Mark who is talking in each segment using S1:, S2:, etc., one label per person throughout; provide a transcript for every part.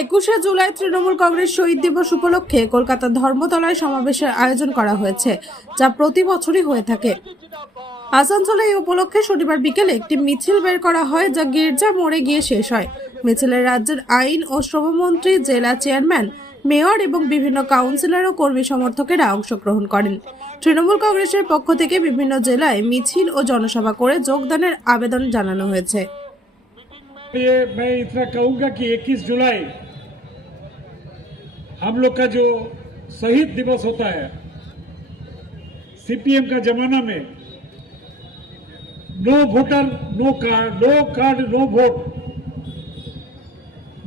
S1: একুশে জুলাই তৃণমূল কংগ্রেস শহীদ দিবস উপলক্ষে কলকাতার ধর্মতলায় সমাবেশের আয়োজন করা হয়েছে, যা প্রতি বছরই হয়ে থাকে। আসানসোলে এই উপলক্ষে শনিবার বিকেলে একটি মিছিল বের করা হয়, যা গির্জা মোড়ে গিয়ে শেষ হয়। মিছিলের রাজ্যের আইন ও শ্রমমন্ত্রী, জেলা চেয়ারম্যান মেয়র এবং বিভিন্ন কাউন্সিলর ও কর্মী সমর্থকেরা অংশগ্রহণ করেন তৃণমূল কংগ্রেসের পক্ষ থেকে বিভিন্ন জেলায় মিছিল ও জনসভা করে যোগদানের আবেদন জানানো হয়েছে
S2: ये मैं इतना कहूंगा कि 21 जुलाई हम लोग का जो शहीद दिवस होता है सीपीएम का जमाना में no voter no card no card no vote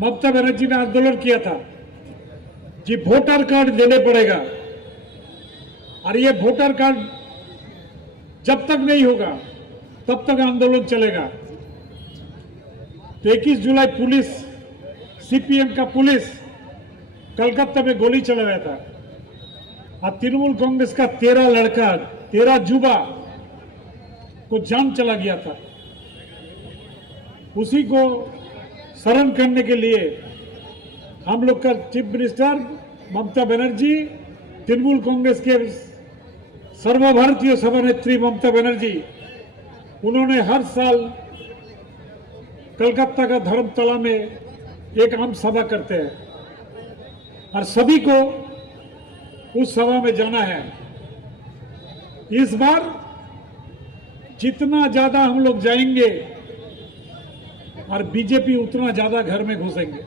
S2: Mamata Banerjee ने आंदोलन किया था कि वोटर कार्ड देने पड़ेगा। और ये वोटर कार्ड जब तक नहीं होगा, तब तक आंदोलन चलेगा। तो 21 जुलाई पुलिस सीपीएम का पुलिस कलकत्ता में गोली चलाया था। और तृणमूल कांग्रेस का तेरह लड़का, तेरह युवा को जान चला गया था। उसी को शरण करने के लिए हम लोग का chief minister Mamata Banerjee, Trinamool Congress के सर्वभारतीय सभानेत्री ममता बनर्जी, उन्होंने हर साल कलकत्ता का धर्मतला में एक आम सभा करते हैं। और सभी को उस सभा में जाना है। इस बार जितना ज़्यादा हम लोग जाएँगे, और बीजेपी उतना ज़्यादा घर में घुसेंगे।